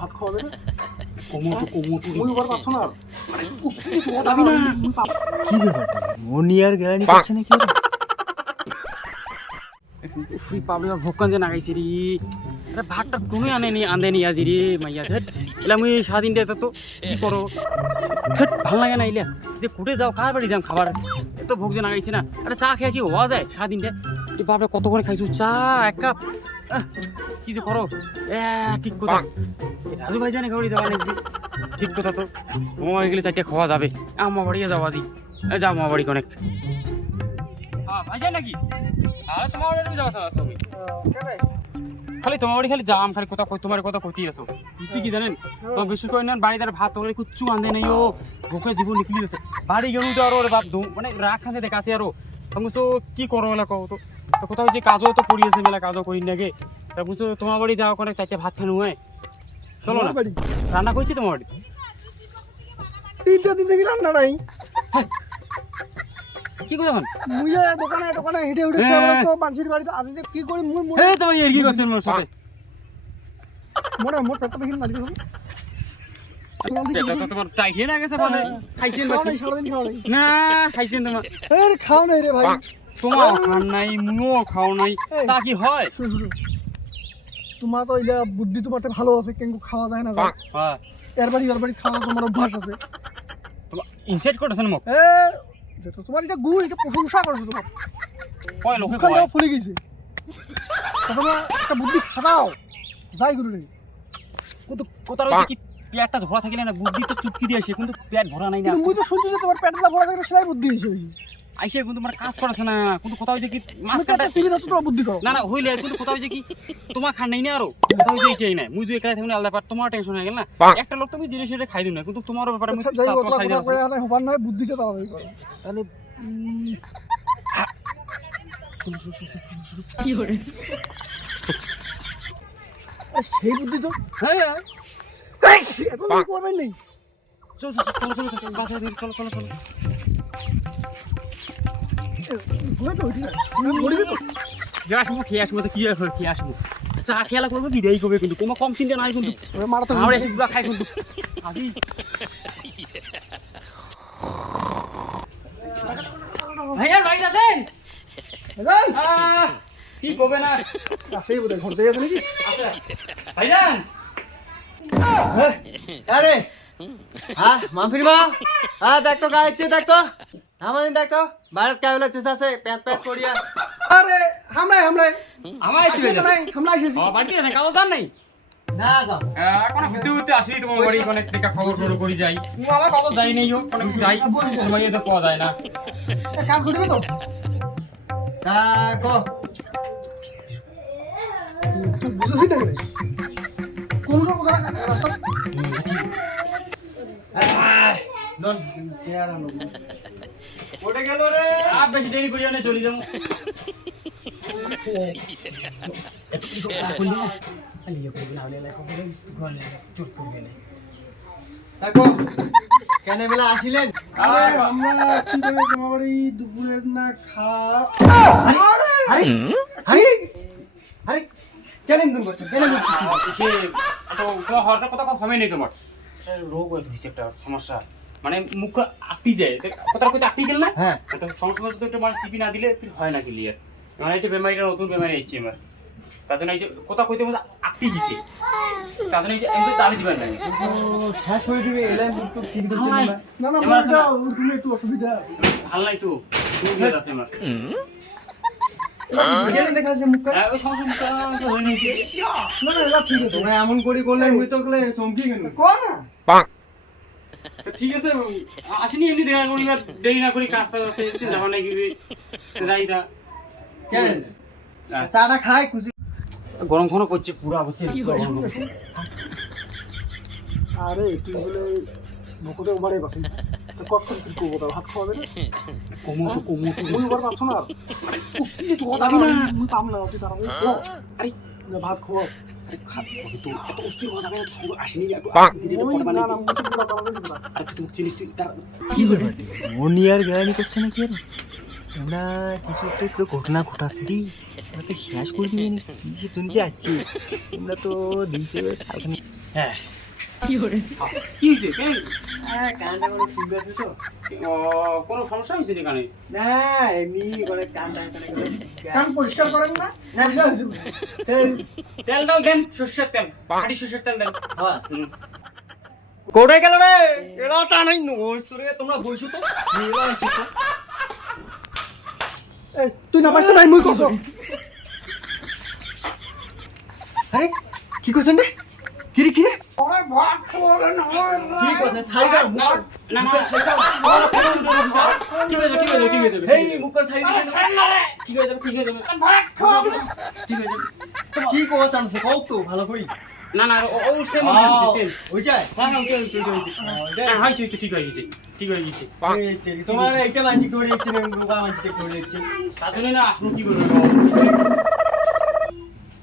ভাত খাওয়াবে না তুমি এবার পাচ্ছ না যাবি না কি ব্যাপারটা মনি আর গ্যারানি করছে নাকি তুই পাবলি আর ভোকান যে নাগাইছি রে আরে ভাতটা কোনো আনেনি আজি রে মাইয়া ধর এলা মুই সারাদিন দে তো কি করো ধর ভাল লাগে না ইলা যে কুটে যাও কার বাড়ি যাম খাবার এত ভোগ যে নাগাইছি না আরে চা খেয়ে কি হওয়া যায় সারাদিন দে তুই বাপরে কত করে খাইছু চা এক কাপ কি যে করো ঠিক কথা রাজু ভাই জানে খাবারই যাবা নাকি ঠিক কথা তো আমার গেলে চারটে খাওয়া যাবে আমার বাড়িয়ে যাও আজি যাও আমার বাড়ি অনেক হ্যাঁ ভাই যায় নাকি আরে তোমার বাড়ি যাবা সবই খালি তোমার বাড়ি খালি যাম খালি কথা তোমার কথা কইতেই আসো বুঝছি কি জানেন তো বেশি করে নেন বাড়ি তার ভাত ওরে কুচ্ছু আনতে নেই ও ভোকে জীব নিকলি গেছে বাড়ি গেল তো আর ওরে বাপ মানে রাগ খাতে দেখাছে আরো তুমি তো কি করো এলা কও তো কোথাও যে কাজও তো পড়িয়েছে মেলা কাজও করি নাকি তা বুঝছো তোমার বাড়ি যাওয়া করে চারটে ভাত খানো হয় চলো না রান্না করছি তোমার বাড়ি 3-4 দিন থেকে রান্না নাই কি কই এখন মুইয়া দোকানে হেঁটে তো মানসির বাড়িতে আজ যে কি করি মুই এই তুমি এর কি করছেন মোর সাথে মোর পেটটা দেখি মারি তো তোমার টাইখে না গেছে বলে খাইছেন বাকি সারাদিন খাও নাই না খাইছেন তোমার আরে খাও নাই রে ভাই তোমার খান নাই মুও খাও নাই তা কি হয় তোমার তো ইলা বুদ্ধি তোমার ভালো আছে কিন্তু খাওয়া যায় না হ্যাঁ এর বাড়ি খাওয়া তোমার অভ্যাস আছে তোমার ইনসাইট করতেছেন মোক যেটা তোমার এটা গুণ এটা প্রশংসা করছো তোমার কয় লোকে খাওয়া কয় ফুলে গেছে তোমার একটা বুদ্ধি খাটাও যাই গুলো নেই কিন্তু কোথাও হইছে কি পেটটা ধরা থাকিলে না বুদ্ধি তো চুপকি দিয়ে আসে কিন্তু পেট ভরা নাই না কিন্তু মুই তো শুনছি যে তোমার পেটটা ভরা থাকলে সেটাই বুদ্ধি হইছে আইসে কিন্তু তোমার কাজ করছে না কিন্তু কোথাও হইছে কি মাছ কাটা তুমি তো তোমার বুদ্ধি করো না হইলে কিন্তু কোথাও হইছে কি তোমার খান নাই না আরো কোথাও হইছে কি নাই মুই যে একাই থাকি না আলাদা ব্যাপার তোমার টেনশন হয়ে গেল না একটা লোক তুমি জিনিস এটা খাই দিও না কিন্তু তোমার ব্যাপারে মুই চাপ সাইজ আছে হবার নয় বুদ্ধিটা তাড়াতাড়ি করো তাহলে কি করে সেই বুদ্ধি তো হ্যাঁ এখন করবেন নেই চলো বাসা দিয়ে চলো ঘুরে তো মরিবে তো খেয়ে আসবো তো কি খেয়ে আসবো চা খেলা করবো বিদায় করবে কিন্তু কোনো কম চিন্তা নাই কিন্তু মারা তো আমরা এসে পুরো খাই কিন্তু আদি ভাইয়া বাড়ি আছেন কি করবে না আসেই বোধ ঘর থেকে নাকি আচ্ছা ভাইজান আরে হ্যাঁ মামফির মা হ্যাঁ দেখ তো গাইছে দেখ তো আমাদের দেখ তো ভারত কাবেলা চুষ আছে প্যাঁচ করিয়া আরে হামলাই আমার ইচ্ছে হয়েছে নাই হামলাই এসেছি বাড়ি আছে কাগজ জান নাই না যাও এখন ঘুরতে আসি তোমার বাড়ি অনেক টাকা খবর করি যাই আমার কাগজ যাই নেই হোক অনেক যাই সময় তো পাওয়া যায় না কাজ করবে তো তা কো বুঝছিস না রে কোন কোন রাস্তা দন কেয়ার আনো ওটা গেল রে আর বেশি দেরি করিও না চলে যাবো দেখো কেন বেলা আসিলেন আরে আমরা কি করে তোমার বাড়ি দুপুরের না আরে আরে কেন দিন করছো কেন সে তো তোমার হঠাৎ কথা হবে নেই তোমার রোগ হয়েছে একটা সমস্যা মানে মুখ আটটি যায় কথা কইতে আটটি গেল না হ্যাঁ তো সমস্যা তো একটু মানে চিপি না দিলে হয় না ক্লিয়ার মানে এটা বেমারিটা নতুন বেমারি আইছে আমার তার জন্য এই যে কথা কইতে মধ্যে আটটি গেছে তার জন্য এই যে এমনি তালি দিবেন না শেষ হয়ে দিবে এলাম একটু চিপি দিচ্ছি না না তুমি একটু অসুবিধা ভালো নাই তো তুমি আছে আমার দেখা যাচ্ছে মুখ ওই সমস্যা হয়ে নিয়েছে না না এটা ঠিক আছে তোমরা এমন করে করলে মুই তো করলে চমকি গেল কর না ঠিক আছে আসেনি এমনি দেখা করি আর দেরি না করি কাজটা আছে চিন্তা ভাবনা কি যাই না কেন চাটা খাই খুশি গরম ঘন করছে পুরা হচ্ছে আরে তুই বলে মুখতে উবারে বসে তো কত কি করব তো ভাত খাওয়াবে না কমো তো মুই উবার পাচ্ছ না কুস্তি তো যাবি না মুই পাম না তুই তাড়াতাড়ি আরে ভাত খাওয়া তো এত অস্থির হওয়া যাবে না তো সঙ্গে আসেনি না না মুই তো পুরো তাড়াতাড়ি দিবা আর তুই চিনিস তুই কি ব্যাপার মনি আর গ্যারানি করছে নাকি আর আমরা কিছু একটা তো ঘটনা ঘটাচ্ছি রে আমরা তো শেষ করে নিয়ে কি তুমি কি আছি আমরা তো দিয়েছি হ্যাঁ কি হয়েছে কেন কানটা করে ফুল আছে তো ও কোনো সমস্যা হয়েছে নি কানে না এমনি করে কানটা কান পরিষ্কার করেন না না তেল দাও দেন সর্ষের তেল পাহাড়ি সর্ষের তেল দেন হ্যাঁ কোড়ে গেল রে এলা চা নাই নোস তোরে তোমরা বলছো তো এলা এসেছো এই তুই না পাইছ নাই মুই কইছ আরে কি কইছেন রে কিরে কিরে ওরে ভাত খাওয়া না কি কইছেন ছাই দাও মুখ না না ঠিক হয়ে যাবে হেই মুখ ছাই দিবেন ঠিক হয়ে যাবে ভাত খাওয়া ঠিক হয়ে যাবে কি কোয়া চান্স কও তো ভালো করি না না ও সেম সেম ওই যায় হ্যাঁ হয়েছে ঠিক হয়ে গেছে তোমার এইটা মানছি করে দিচ্ছি না রোগা মানছি করে দিচ্ছি তার জন্য না আপনি কি করবেন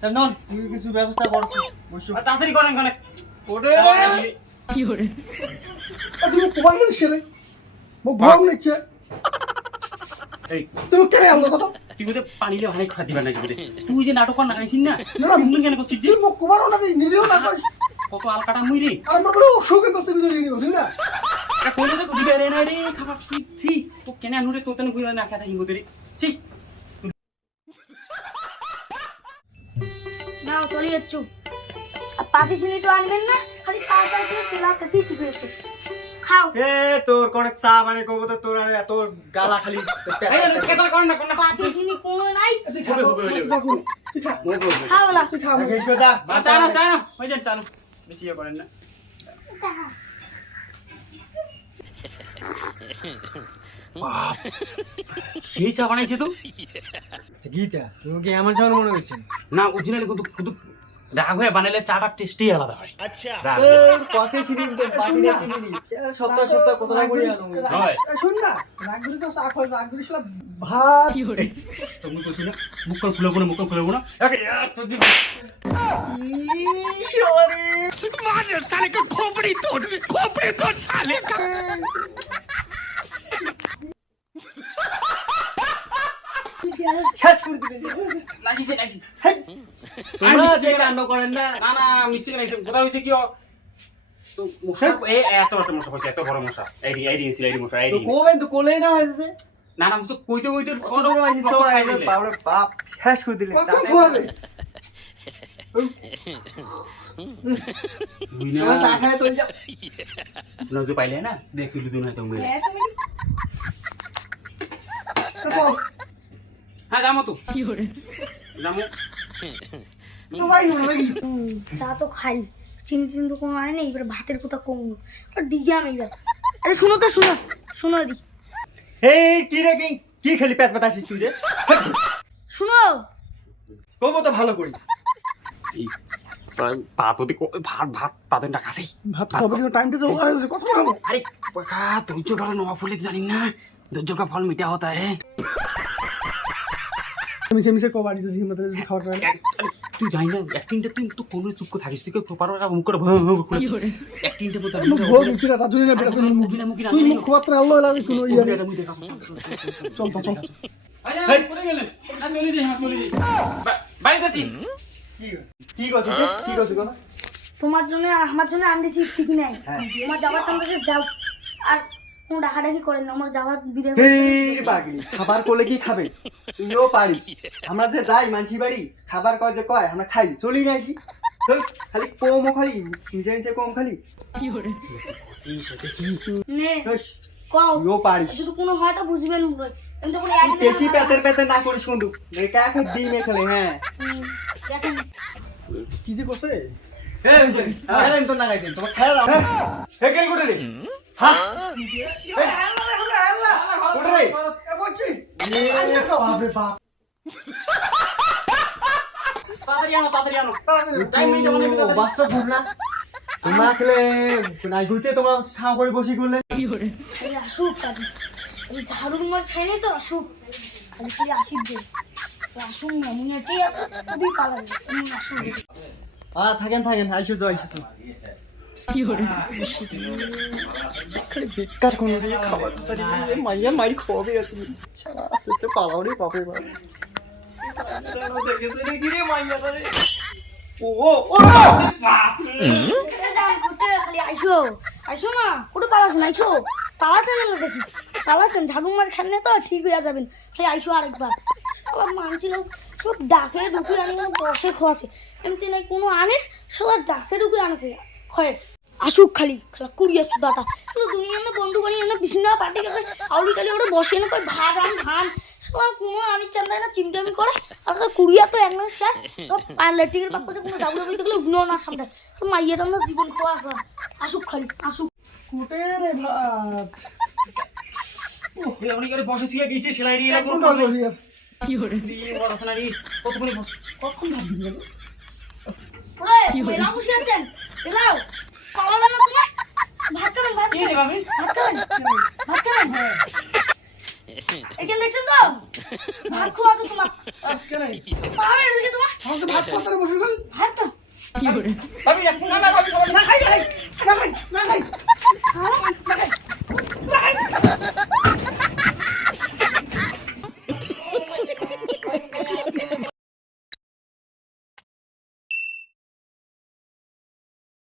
তা নন তুই কিছু ব্যবস্থা করছিস বসো তাড়াতাড়ি করেন কানে ওরে তুমি কোবাই দিছিলে মো ভং নিচ্ছে এই তুমি কেন আলো কত তুই বলে পানি দিয়ে অনেক খাওয়া দিবা নাকি বলে তুই যে নাটক কর না খাইছিস না না, না। তুমি কেন করছিস তুই মুখ কোবারও না নিজেও না কইস কত আলকাটা মুই রে আর আমরা বলে অসুখে কষ্ট দিতে নিও বুঝলি না এটা কোন দিকে দিবে রে না রে খাবার কি তো কেন আনুরে তো তেন বুঝা না খাতা হিমো রে ছি নাও চলে যাচ্ছ আর পাতি চিনি তো আনবেন না খালি চা চা ছিল সেলাটা ঠিক হয়েছে খাও এ তোর কোন চা মানে কব তো তোর আর এত গালা খালি এই কেতল কর না পাতি চিনি কোনো নাই তুই খা খাও না তুই খা শেষ কথা চা না ওই যে চা না বেশি ইয়ে করেন না সেই চা বানাইছে তো গীতা তুমি কি এমন সময় মনে হচ্ছে না অরিজিনালি কিন্তু রাগ হয়ে বানাইলে চাটা টেস্টই আলাদা হয় আচ্ছা তোর কষে সিদিন তো বাকি না চিনি সপ্তাহ সপ্তাহ কত টাকা করে আনো হয় শুন না রাগগুলি তো চা খাই রাগগুলি সব ভাত কি হরে তুমি কইছ না মুখটা খুলবো না ওকে তো দিব ঈশ্বরে मार साले का खोपड़ी तोड़ साले का শেষ করে দিবে লাগিছে তোমরা যে কাণ্ড করেন না না না মিষ্টি লাগিছে কথা হইছে কি তো মশা এই এত বড় মশা হইছে এত বড় মশা এই মশা তো কোবেন তো কোলেই না হয়েছে না না মুছে কইতে কত বড় হয়েছে সব আইলে বাপরে বাপ শেষ করে দিলে কত খাবে তোমরা চা খায় চলে যাও না যে পাইলে না দেখিলি দুনা তুমি তো সব হ্যাঁ যামো তো কি হরে যামো তো ভাই না লাগি চা তো খাই চিনি চিনি তো কোনো আনে না এবার ভাতের কথা কম আর ডিগাম এইবার আরে শুনো দি এই কি রে কি খেলি পেট পাতাছিস তুই রে শুনো কবো তো ভালো করি এই পাততে ভাত পাতন না খাসি ভাত খাবো কিন্তু টাইমটা তো হয়েছে কত খাবো अरे पका धैर्य का नवा फूले जानी ना धैर्य का फल मीठा होता है মিশে মিশে কবাড়ি দিছি মতে যদি খাওয়ার পারে তুই জানি না অ্যাক্টিংটা তুই তো কোন চুপ করে থাকিস তুই কেউ পারো না মুখ করে ভাঁ করে অ্যাক্টিংটা বলতে মুখ ভোগ মিছি না তাজুনি না বেরাস মুখিনা তুই মুখ মাত্র আল্লাহ লাগে কোনো ইয়া নেই। মুই দেখা চল তো চল আরে পড়ে গেলেন না চলে যাই বাড়িতে আছি কি করছিস গো তোমার জন্য আর আমার জন্য আনতেছি ঠিক নাই তোমার যাওয়ার চান্স যাও আর কোনো ডাকাডাকি করেন না আমার যাওয়ার বিদায় এই পাগলি খাবার করলে কি খাবে তুইও পারিস আমরা যে যাই মানসি বাড়ি খাবার কয় যে কয় আমরা খাই চলি না আসি খালি কম খালি মিশে কম খালি নে হেস, কও তুইও পারিস যদি কোনো হয় তো বুঝবেন বলে আমি তো কোনো তুই বেশি পেতের না করিস কিন্তু এটা এখন ডিমে খেলে হ্যাঁ দেখেন কি যে করছে এই বুঝলি খেলেন তো না গাইতেন তোমার খেলা দাও হে কে কোটে রে হ্যাঁ কোটে রে এ বলছি বাপরে বাপ তাড়াতাড়ি আনো টাইম মিনিট অনেক বাস্তব ভুল না তোমরা খেলে নাই ঘুরতে তোমরা ছাও করে বসি করলে এই আসুক কাজে আমি ঝাড়ুর মার খাই নাই তো আসুক খালি খালি আসিক দে আসুক না মনে এটাই আছে যদি পালাবে এমন আসুক থাকেন আইসো বেকার কোন খাবার মাইয়া মারি খাওয়াবে আছে সারা আস্তে আস্তে পালাও রে বাপরে বাপ দেখেছে নাকি রে মাইয়া রে কোথায় যান কোথায় খালি আইসো আইসো না কোথায় পালাছেন আইসো পালাছেন না দেখি পালাছেন ঝাড়ু মার খান তো ঠিক হয়ে যাবেন খালি আইসো আরেকবার সব মানছিল সব ডাকে ঢুকে আনি বসে খোয়াছে এমনি নাই কোনো আনিস সবার ডাকে ঢুকে আনছে খয়ে আসুক খালি খালি কুড়িয়া সুদাটা দুনিয়া না বন্ধু বানি না বিছনা পার্টি করে আউলি কালি ওটা বসে না কই ভাত আন ধান সব কোনো আনি চান্দায় না চিমটামি করে আর কুড়িয়া তো একদম শেষ সব পার্লাটিকের পাশে কোনো যাবো বলতে গেলে উঠলো না সামনে মাইয়াটা না জীবন খোয়া আসুক খালি আসুক কুটে রে ভাত অনেক করে বসে তুই গেছিস সেলাই দিয়ে এক ঘন্টা বসি আর। কি করে দিয়ে বলাস না রে কতক্ষণ বস কতক্ষণ ভাত দিবি ওরে মেলা বসে আছেন এলাও পালাবেন না তুমি ভাত খাবেন ভাত কি হয়েছে ভাবি ভাত খাবেন ভাত খাবেন এখানে দেখছেন তো ভাত খাওয়া আছে তোমার কেন পাবেন এদিকে তোমার আমাকে ভাত করতে বসে গেল ভাত তো ভাবি রাখুন না